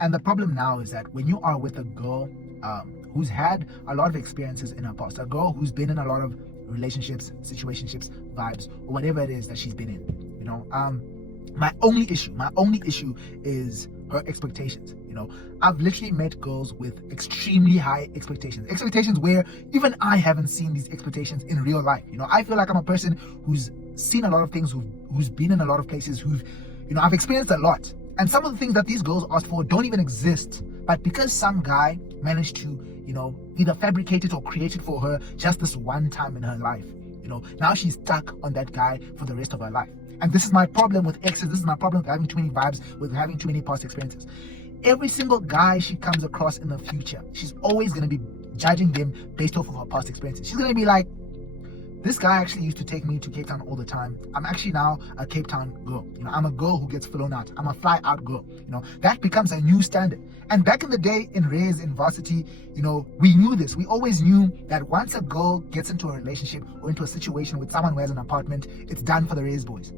And the problem now is that when you are with a girl who's had a lot of experiences in her past, a girl who's been in a lot of relationships, situationships, vibes, or whatever it is that she's been in, my only issue is her expectations. I've literally met girls with extremely high expectations where even I haven't seen these expectations in real life. I feel like I'm a person who's seen a lot of things, who's been in a lot of places, I've experienced a lot. And some of the things that these girls asked for don't even exist. But because some guy managed to, either fabricate it or create it for her just this one time in her life, now she's stuck on that guy for the rest of her life. And this is my problem with exes. This is my problem with having too many vibes, with having too many past experiences. Every single guy she comes across in the future, she's always going to be judging them based off of her past experiences. She's going to be like, this guy actually used to take me to Cape Town all the time. I'm actually now a Cape Town girl. I'm a girl who gets flown out. I'm a fly out girl. That becomes a new standard. And back in the day in Reyes, in varsity, we knew this. We always knew that once a girl gets into a relationship or into a situation with someone who has an apartment, it's done for the Reyes boys.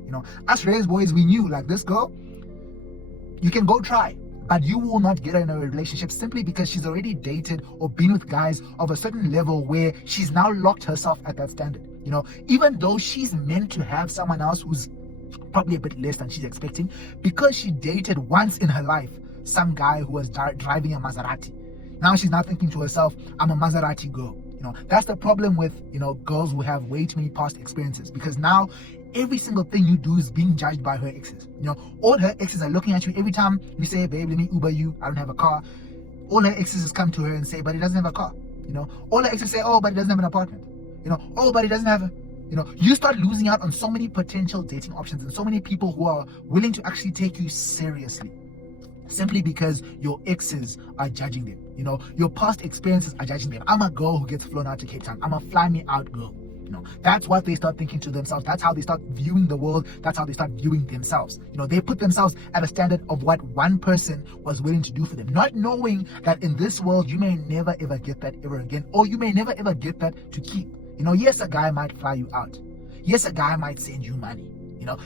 Us Reyes boys, we knew, like, this girl, you can go try, but you will not get her in a relationship simply because she's already dated or been with guys of a certain level where she's now locked herself at that standard. Even though she's meant to have someone else who's probably a bit less than she's expecting, because she dated once in her life some guy who was driving a Maserati. Now she's not thinking to herself, I'm a Maserati girl. That's the problem with, girls who have way too many past experiences, because now every single thing you do is being judged by her exes. All her exes are looking at you every time you say, babe, let me Uber you, I don't have a car. All her exes just come to her and say, but he doesn't have a car. All her exes say, oh, but he doesn't have an apartment. Oh, but he doesn't have a, you start losing out on so many potential dating options and so many people who are willing to actually take you seriously, simply because your exes are judging them. Your past experiences are judging them. I'm a girl who gets flown out to Cape Town. I'm a fly me out girl. That's what they start thinking to themselves. That's how they start viewing the world. That's how they start viewing themselves. They put themselves at a standard of what one person was willing to do for them, not knowing that in this world you may never ever get that ever again, or you may never ever get that to keep. Yes, a guy might fly you out. Yes, a guy might send you money.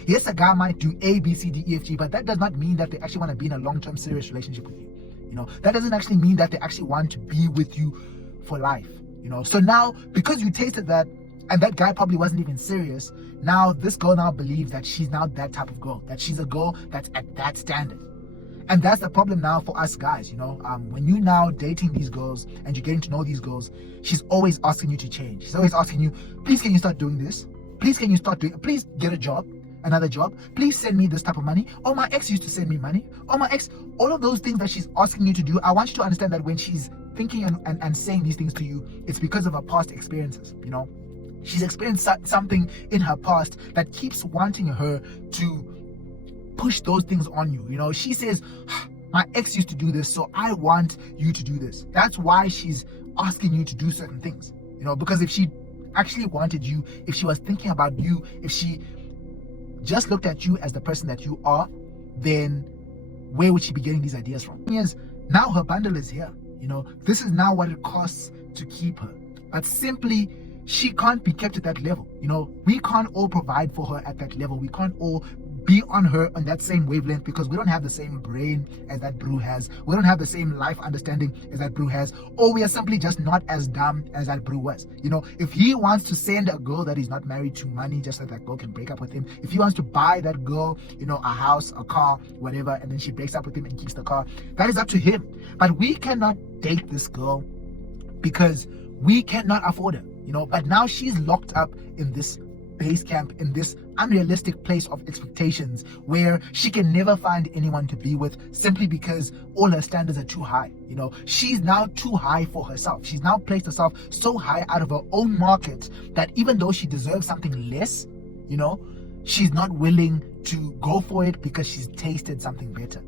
Yes, a guy might do A, B, C, D, E, F, G, but that does not mean that they actually want to be in a long-term serious relationship with you. That doesn't actually mean that they actually want to be with you for life. So now, because you tasted that, and that guy probably wasn't even serious, now this girl now believes that she's now that type of girl, that she's a girl that's at that standard. And that's the problem now for us guys. When you now dating these girls and you're getting to know these girls, she's always asking you to change. She's always asking you, please can you start doing this? Please get a job, another job. Please send me this type of money. Oh, my ex used to send me money. Oh, my ex, all of those things that she's asking you to do, I want you to understand that when she's thinking and saying these things to you, it's because of her past experiences. She's experienced something in her past that keeps wanting her to push those things on you. She says, my ex used to do this, so I want you to do this. That's why she's asking you to do certain things. Because if she actually wanted you, if she was thinking about you, if she just looked at you as the person that you are, then where would she be getting these ideas from? Yes, now her bundle is here. This is now what it costs to keep her. But simply, she can't be kept at that level. We can't all provide for her at that level. We can't all be on her on that same wavelength, because we don't have the same brain as that brew has. We don't have the same life understanding as that brew has, or we are simply just not as dumb as that brew was. If he wants to send a girl that he's not married to money just so that girl can break up with him, if he wants to buy that girl, a house, a car, whatever, and then she breaks up with him and keeps the car, that is up to him. But we cannot date this girl because we cannot afford her. But now she's locked up in this base camp, in this unrealistic place of expectations where she can never find anyone to be with, simply because all her standards are too high. She's now too high for herself. She's now placed herself so high out of her own market that even though she deserves something less, she's not willing to go for it because she's tasted something better.